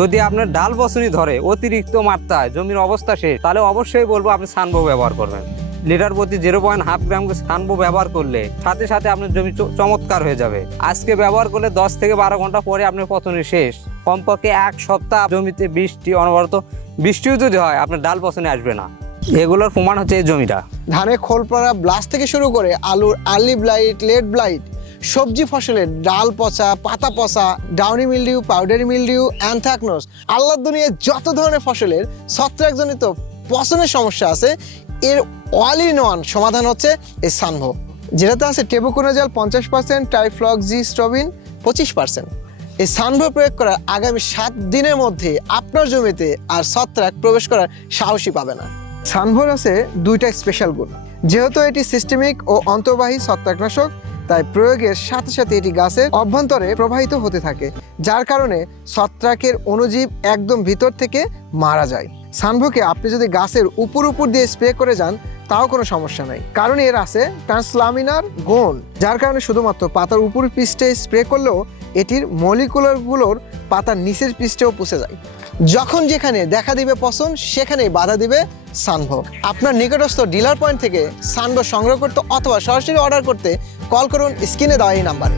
যদি আপনার ডাল বসুনি ধরে অতিরিক্ত মাত্রায় জমির অবস্থা শেষ, তাহলে অবশ্যই বলবো আপনি সানবো ব্যবহার করবেন। লিটার প্রতি 0.5 গ্রাম সানবো ব্যবহার করলে সাথে সাথে আপনার জমি চমৎকার হয়ে যাবে। আজকে ব্যবহার করলে 10 থেকে 12 ঘন্টা পরে আপনার পচনি শেষ। কমপক্ষে 1 সপ্তাহ জমিতে বৃষ্টি অনবরত বৃষ্টিও যদি হয় আপনার ডাল পচনে আসবে না। এগুলোর প্রমাণ হচ্ছে এই জমিটা। ধানের খোল পড়া, ব্লাস্ট থেকে শুরু করে আলুর আর্লি ব্লাইট, লেট ব্লাইট, সবজি ফসলের ডাল পচা, পাতা পচা, Downey mildew, powdery mildew, anthracnose, আল্লাহর দুনিয়ায় যত ধরনের ফসলের ছত্রাকজনিত পচনের সমস্যা আছে, এর অল ইন ওয়ান সমাধান হচ্ছে এই সানভো, যেটাতে আছে টেবুকোনাজল 50%, ট্রাইফ্লক্সিস্ট্রবিন 25%। এই সানভো প্রয়োগ করার আগামী 7 দিনের মধ্যে আপনার জমিতে আর ছত্রাক প্রবেশ করার সাহসই পাবে না। সানভোর আছে 2টা স্পেশাল গুণ। যেহেতু এটি সিস্টেমিক ও অন্তর্বাহী ছত্রাকনাশক, তাই প্রয়োগের সাথে সাথে এটি গাছের অভ্যন্তরে প্রবাহিত হতে থাকে, যার কারণে ছত্রাকের অণুজীব একদম ভিতর থেকে মারা যায়। সানভোকে আপনি যদি গাছের উপর দিয়ে স্প্রে করে যান তাও কোনো সমস্যা নাই, কারণ এর আছে ট্রান্সলামিনার গুণ, যার কারণে শুধুমাত্র পাতার উপর পৃষ্ঠে স্প্রে করলেও এটির মলিকুলারগুলোর পাতার নিচের পৃষ্ঠেও পৌঁছে যায়। যখন যেখানে দেখা দিবে পছন্দ সেখানেই বাধা দিবে সানভো। আপনার নিকটস্থ ডিলার পয়েন্ট থেকে সানভো সংগ্রহ করতে অথবা সরাসরি অর্ডার করতে কল করুন স্ক্রিনে দেওয়া এই নাম্বারে।